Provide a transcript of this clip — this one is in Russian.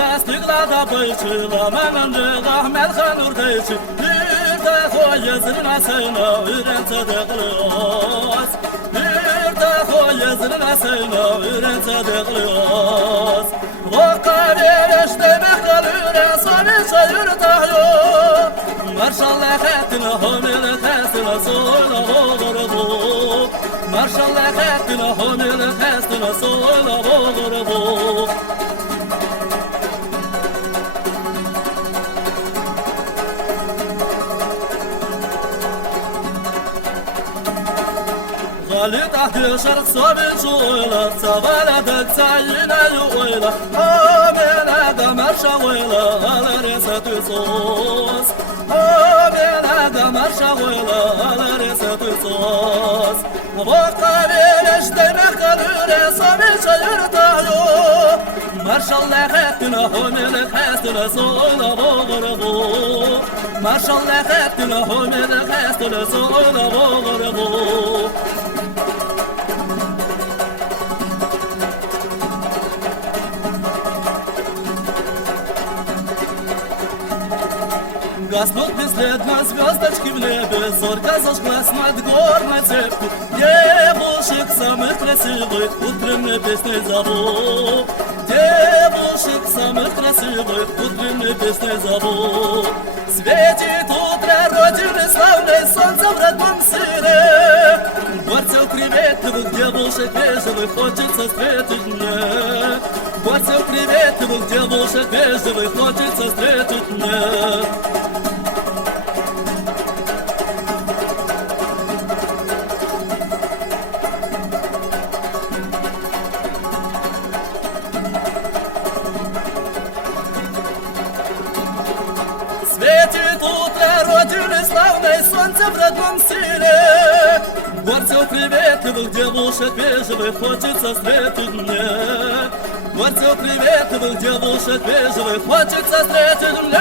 استقلال بيتي لمن رحمة خنور ديتي ليرتا يزرنا سينا ورنت دغلوس ليرتا يزرنا سينا ورنت دغلوس وقاليش تبخلنا صبي سيرتا يو مارشالله خاتنا هم الخاسنا صولا غربو مارشالله خاتنا هم الخاسنا صولا غربو غالط أحد شرق صبي شويلة سوالة تكسعينا يويلة آمنا دمر شويلة على ريسة صوص آمنا دمر شويلة على ريسة صوص وقالين اشتبه خلوري صبي شيرتايو ما شاء الله خاتنا هم الخاستنا صولا بغربو ما شاء الله خاتنا هم الخاستنا صولا بغربو Гаснут бесследно звездочки в небе, зорька зажглась над горной цепью. Девушек самых красивых утренней песней зову. Девушек самых красивых утренней песней зову. Светит утро родины славной, солнце в родном сыре. Горцев приветливых, девушек вежливых хочется встретить мне. Горцев приветливых, девушек вежливых хочется встретить мне. Светит утро родины славной, солнце в родном сыре. Горцев приветливых, девушек вежливых хочется встретить мне. Горцев приветливых, девушек вежливых хочется встретить мне.